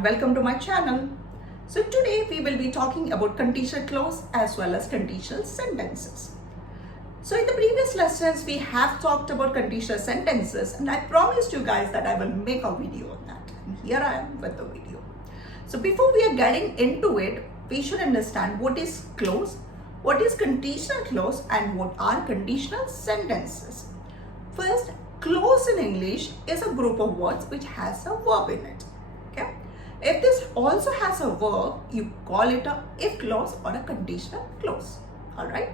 everyone, welcome to my channel. So today we will be talking about conditional clause as well as conditional sentences. So in the previous lessons we have talked about conditional sentences and I promised you guys that I will make a video on that, and here I am with the video. So before we are getting into it, we should understand what is clause, what is conditional clause, and what are conditional sentences. First, clause in English is a group of words which has a verb in it. Okay. If this also has a verb, you call it a if clause or a conditional clause. Alright.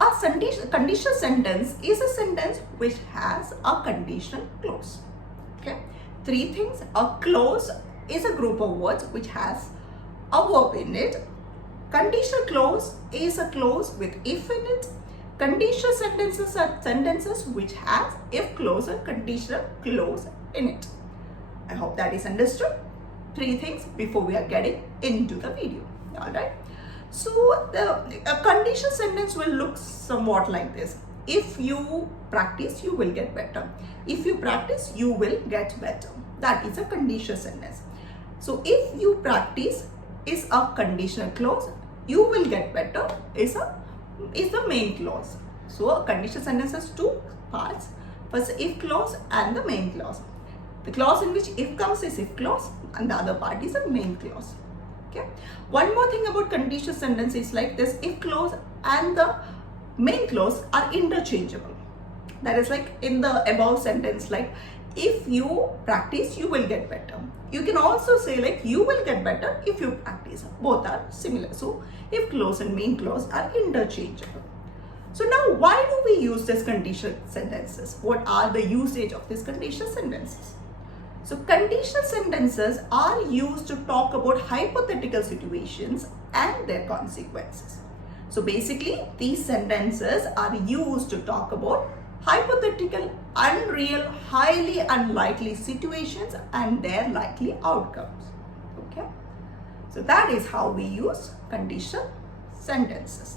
A conditional sentence is a sentence which has a conditional clause. Okay. Three things. A clause is a group of words which has a verb in it. Conditional clause is a clause with if in it. Conditional sentences are sentences which has if clause or conditional clause in it. I hope that is understood. Three things before we are getting into the video. Alright. So a conditional sentence will look somewhat like this. If you practice, you will get better. If you practice, you will get better. That is a conditional sentence. So if you practice is a conditional clause, you will get better is the main clause. So a conditional sentence has two parts. First, if clause and the main clause. The clause in which if comes is if clause and the other part is a main clause. Okay. One more thing about conditional sentence is like this: if clause and the main clause are interchangeable. That is like in the above sentence, like if you practice, you will get better. You can also say like you will get better if you practice. Both are similar. So if clause and main clause are interchangeable. So now why do we use these conditional sentences? What are the usage of these conditional sentences? So conditional sentences are used to talk about hypothetical situations and their consequences. So basically these sentences are used to talk about hypothetical, unreal, highly unlikely situations and their likely outcomes. Okay. So that is how we use conditional sentences.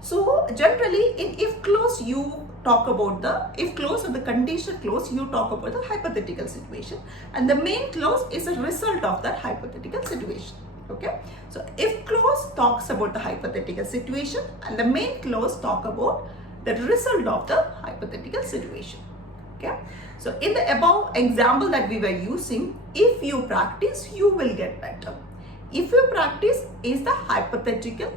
So generally in if clause you talk about the if clause or the conditional clause, you talk about the hypothetical situation and the main clause is a result of that hypothetical situation. Okay. So if clause talks about the hypothetical situation and the main clause talk about the result of the hypothetical situation. Okay. So in the above example that we were using, if you practice, you will get better. If you practice is the hypothetical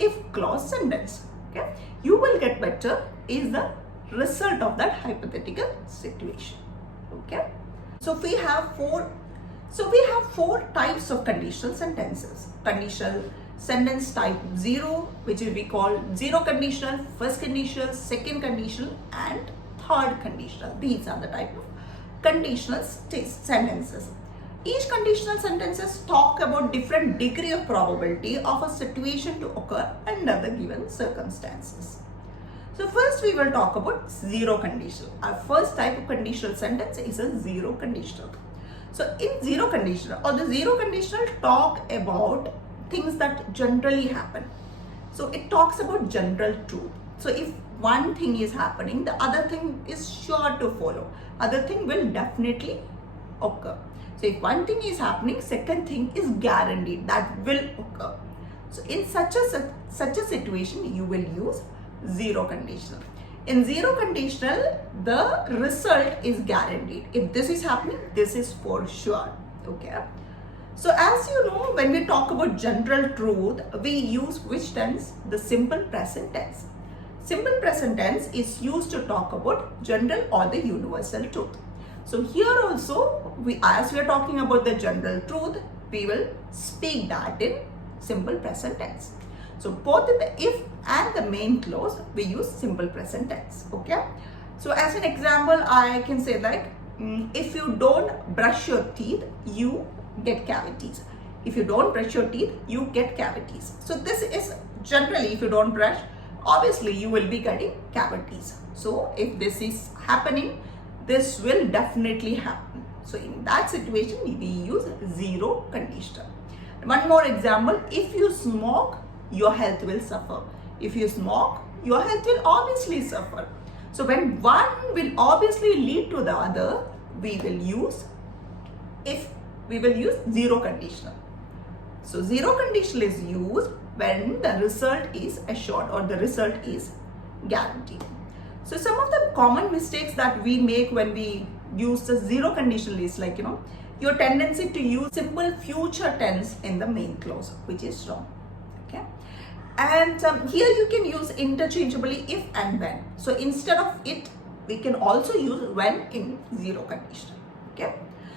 if clause sentence. Okay. You will get better is the result of that hypothetical situation. Okay. So we have four types of conditional sentences. Conditional sentence type 0, which we call zero conditional, first conditional, second conditional and third conditional. These are the type of conditional sentences. Each conditional sentences talk about different degree of probability of a situation to occur under the given circumstances. So first we will talk about zero conditional. Our first type of conditional sentence is a zero conditional. So in zero conditional or the zero conditional talk about things that generally happen. So it talks about general truth. So if one thing is happening, the other thing is sure to follow. Other thing will definitely occur. So if one thing is happening, second thing is guaranteed that will occur. So in such a situation, you will use zero conditional. In zero conditional, the result is guaranteed. If this is happening, this is for sure. Okay. So as you know, when we talk about general truth, we use which tense? The simple present tense. Simple present tense is used to talk about general or the universal truth. So here also, as we are talking about the general truth, we will speak that in simple present tense. So both in the if and the main clause, we use simple present tense. Okay. So as an example, I can say like, if you don't brush your teeth, you get cavities. If you don't brush your teeth, you get cavities. So this is generally, if you don't brush, obviously you will be getting cavities. So if this is happening, this will definitely happen. So in that situation, we use zero conditional. One more example, if you smoke, your health will suffer. If you smoke, your health will obviously suffer. So when one will obviously lead to the other, we will use if we will use zero conditional. So zero conditional is used when the result is assured or the result is guaranteed. So some of the common mistakes that we make when we use the zero conditional is like, your tendency to use simple future tense in the main clause, which is wrong. Okay. And here you can use interchangeably if and when. So instead of it, we can also use when in zero conditional. Okay.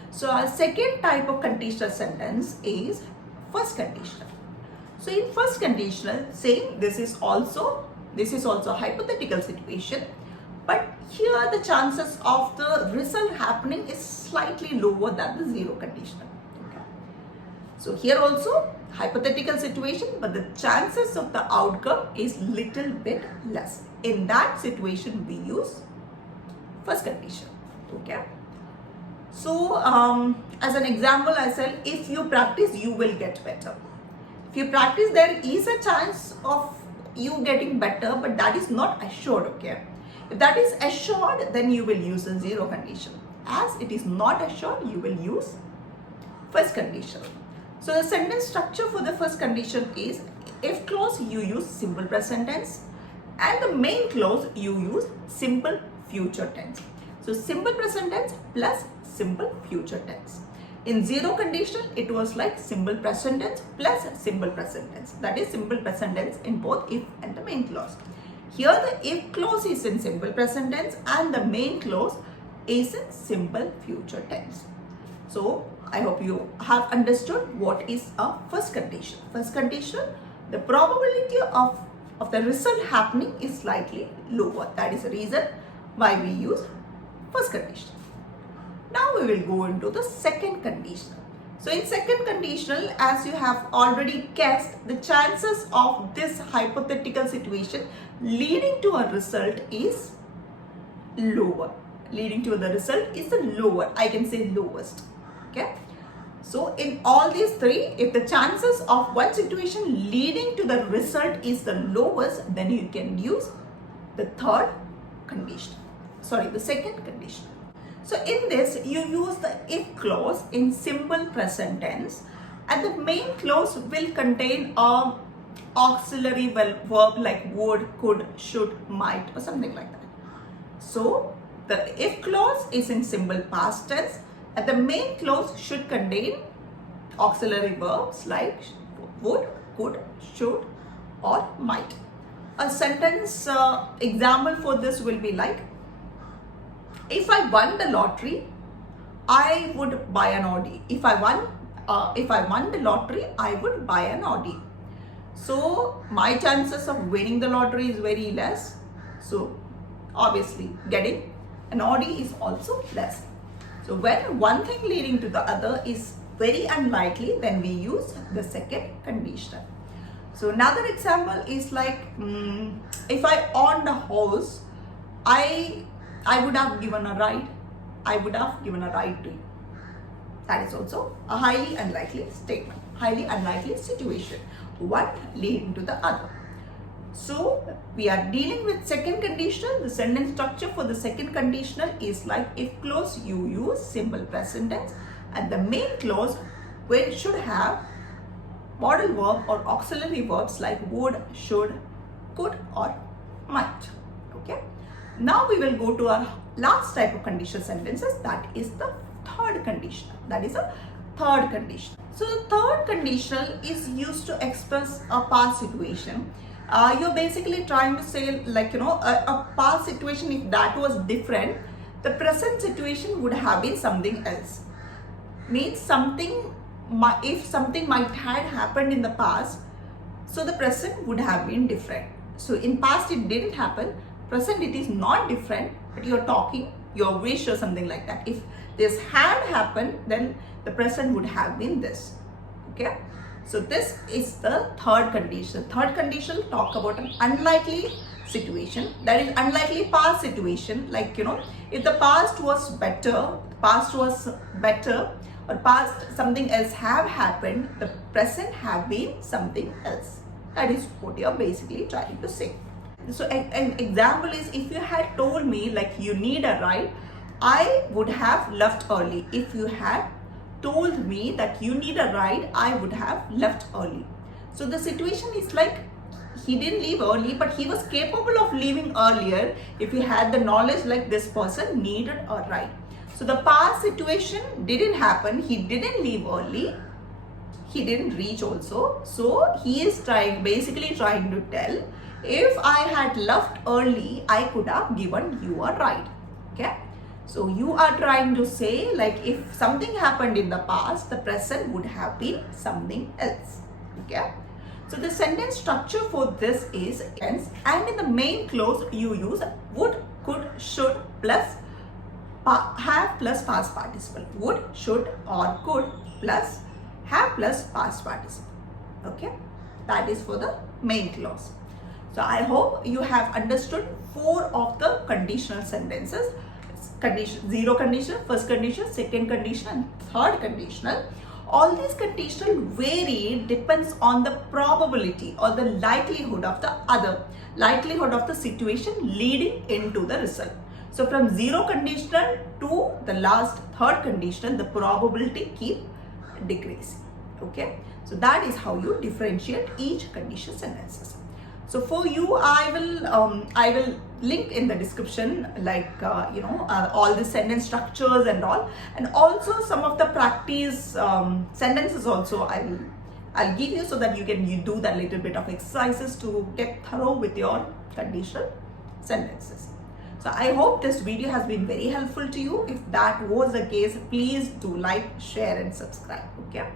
So our second type of conditional sentence is first conditional. So in first conditional, saying this is also a hypothetical situation, but here the chances of the result happening is slightly lower than the zero conditional. Okay. So here also hypothetical situation, but the chances of the outcome is little bit less. In that situation, we use first condition. Okay. So as an example, I said, if you practice, you will get better. If you practice, there is a chance of you getting better, but that is not assured. Okay. If that is assured, then you will use a zero condition. As it is not assured, you will use first condition. So the sentence structure for the first condition is, if clause you use simple present tense, and the main clause you use simple future tense. So simple present tense plus simple future tense. In zero condition, it was like simple present tense plus simple present tense. That is simple present tense in both if and the main clause. Here the if clause is in simple present tense and the main clause is in simple future tense. So I hope you have understood what is a first condition. First condition, the probability of the result happening is slightly lower. That is the reason why we use first condition. Now we will go into the second conditional. So in second conditional, as you have already guessed, the chances of this hypothetical situation leading to a result is lower. Leading to the result is the lower, I can say lowest. Okay. So in all these three, if the chances of one situation leading to the result is the lowest, then you can use the third condition. Sorry, the second condition. So in this, you use the if clause in simple present tense, and the main clause will contain a auxiliary verb like would, could, should, might, or something like that. So the if clause is in simple past tense, and the main clause should contain auxiliary verbs like would, could, should, or might. A sentence example for this will be like, if I won the lottery, I would buy an Audi. If I won the lottery, I would buy an Audi. So my chances of winning the lottery is very less. So obviously getting an Audi is also less. So when one thing leading to the other is very unlikely, then we use the second conditional. So another example is like, if I owned a house, I would have given a ride. I would have given a ride to you. That is also a highly unlikely statement, highly unlikely situation, one leading to the other. So we are dealing with second conditional. The sentence structure for the second conditional is like, if clause you use simple present tense, and the main clause where it should have modal verb or auxiliary verbs like would, should, could, or might. Okay. Now we will go to our last type of conditional sentences, that is the third conditional. That is a third conditional. So the third conditional is used to express a past situation. You're basically trying to say like, a past situation, if that was different, the present situation would have been something else. Means if something might had happened in the past, so the present would have been different. So in past it didn't happen, present it is not different, but you're talking your wish or something like that. If this had happened, then the present would have been this. Okay. So this is the third condition. Third condition talk about an unlikely situation, that is unlikely past situation, like if the past was better, or past something else have happened, the present have been something else. That is what you are basically trying to say. So an example is, if you had told me like you need a ride, I would have left early. If you had told me that you need a ride, I would have left early. So the situation is like he didn't leave early, but he was capable of leaving earlier if he had the knowledge like this person needed a ride. So the past situation didn't happen. He didn't leave early. He didn't reach also. So he is basically trying to tell, if I had left early, I could have given you a ride. Okay. So you are trying to say, like, if something happened in the past, the present would have been something else. Okay. So the sentence structure for this is tense, and in the main clause you use would, could, should plus have plus past participle. Would, should or could plus have plus past participle. Okay, that is for the main clause. So I hope you have understood 4 of the conditional sentences. Condition, zero conditional, first condition, second conditional and third conditional. All these conditional vary depends on the probability or the likelihood of the situation leading into the result. So from zero conditional to the last third conditional, the probability keep decreasing. Okay, so that is how you differentiate each conditional sentences. So for you, I will link in the description, like all the sentence structures and all, and also some of the practice sentences also I'll give you, so that you do that little bit of exercises to get thorough with your conditional sentences. So I hope this video has been very helpful to you. If that was the case, please do like, share and subscribe. Okay,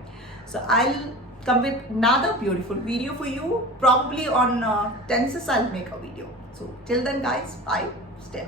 so I'll come with another beautiful video for you. Probably on tenses I'll make a video. So till then guys, bye, stay.